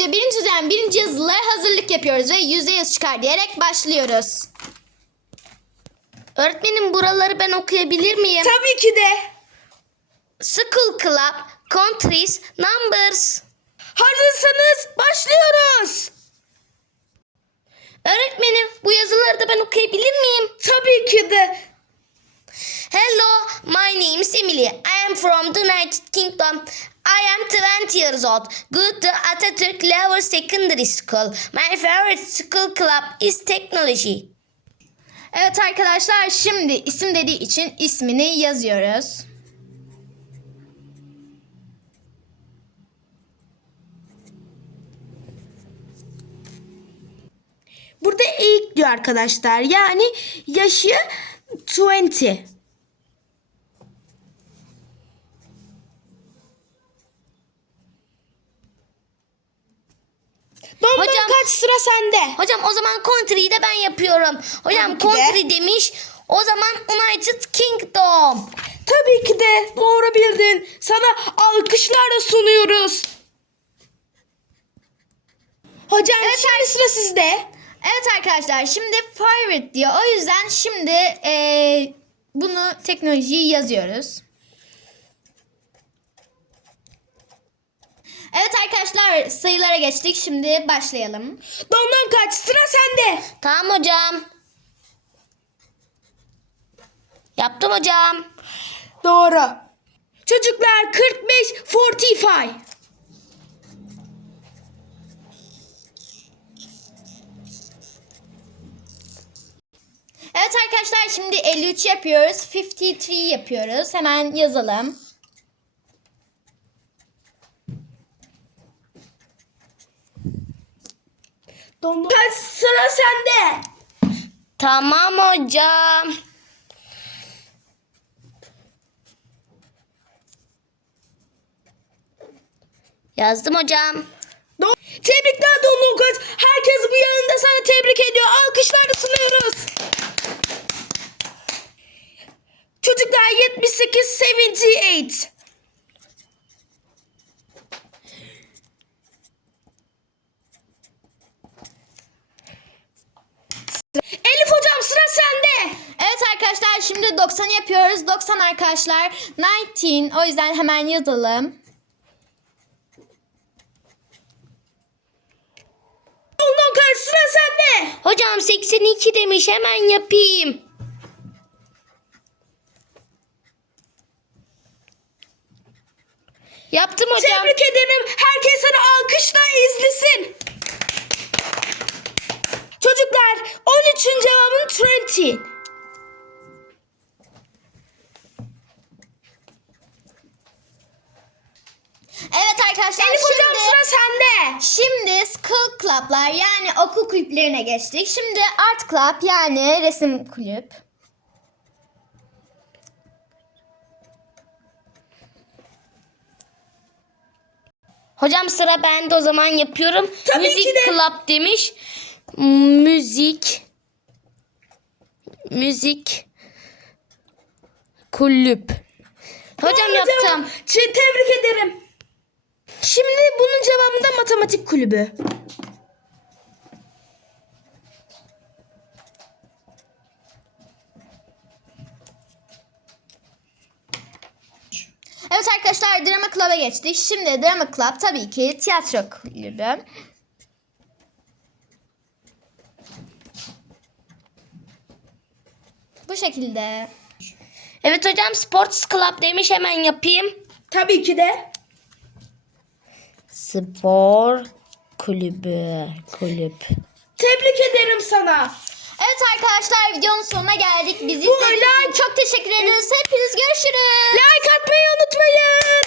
İngilizce birinci dönem birinci yazılılara hazırlık yapıyoruz ve yüzde yüz çıkar diyerek başlıyoruz. Öğretmenim buraları ben okuyabilir miyim? Tabii ki de. School Club, Countries, Numbers. Hazırsanız başlıyoruz. Öğretmenim bu yazıları da ben okuyabilir miyim? Tabii ki de. Hello, my name is Emily. I am from the United Kingdom. I am 20 years old. Go to Atatürk Level Secondary School. My favorite school club is technology. Evet arkadaşlar şimdi isim dediği için ismini yazıyoruz. Burada ilk diyor arkadaşlar. Yani yaşı 20. Domdom Hocam- kaç sıra sende? Hocam o zaman country'yi de ben yapıyorum. Hocam Tabii ki de. country demiş. O zaman United Kingdom. Tabii ki de doğru bildin. Sana alkışlarla sunuyoruz. Hocam şimdi sıra sizde. Evet arkadaşlar şimdi favorite diyor. O yüzden şimdi eee, bunu teknolojiyi yazıyoruz. Evet arkadaşlar sayılara geçtik. Şimdi başlayalım. Domdom kaç sıra sende. Tamam hocam. Yaptım hocam. Doğru. Çocuklar 45 45. Evet arkadaşlar şimdi 53 yapıyoruz. 53 yapıyoruz. Hemen yazalım. Kaç sıra sende. Tamam hocam. Yazdım hocam. Tebrikler Domdom kaç. Herkes bu yanında sana tebrik ediyor. Alkışlarla sunuyoruz. Çocuklar 78 78. Elif hocam sıra sende. Evet arkadaşlar şimdi 90 yapıyoruz. 90 arkadaşlar 19 o yüzden hemen yazalım. Domdom kaç sıra sende. Hocam 82 demiş hemen yapayım. Yaptım hocam. Tebrik ederim. Herkes sana alkışla izlesin. Çocuklar 13'ün cevabını 20. Evet arkadaşlar Elif şimdi hocam sıra sende. şimdi school club'lar yani okul kulüplerine geçtik. Şimdi art club yani resim kulüp. Hocam sıra bende o zaman yapıyorum. Tabii Müzik ki de. club demiş. Müzik. Müzik. Kulüp. Hocam Doğru yaptım. Ç- Tebrik ederim. Şimdi bunun cevabı da matematik kulübü. Evet arkadaşlar drama club'a geçtik. Şimdi drama club tabii ki tiyatro kulübü. Bu şekilde. Evet hocam sports club demiş hemen yapayım. Tabii ki de. Spor kulübü. Kulüp. Tebrik ederim sana. Evet arkadaşlar videonun sonuna geldik. Bizi Bu izlediğiniz için çok teşekkür ederiz. Hepiniz görüşürüz. Like atmayı unutmayın.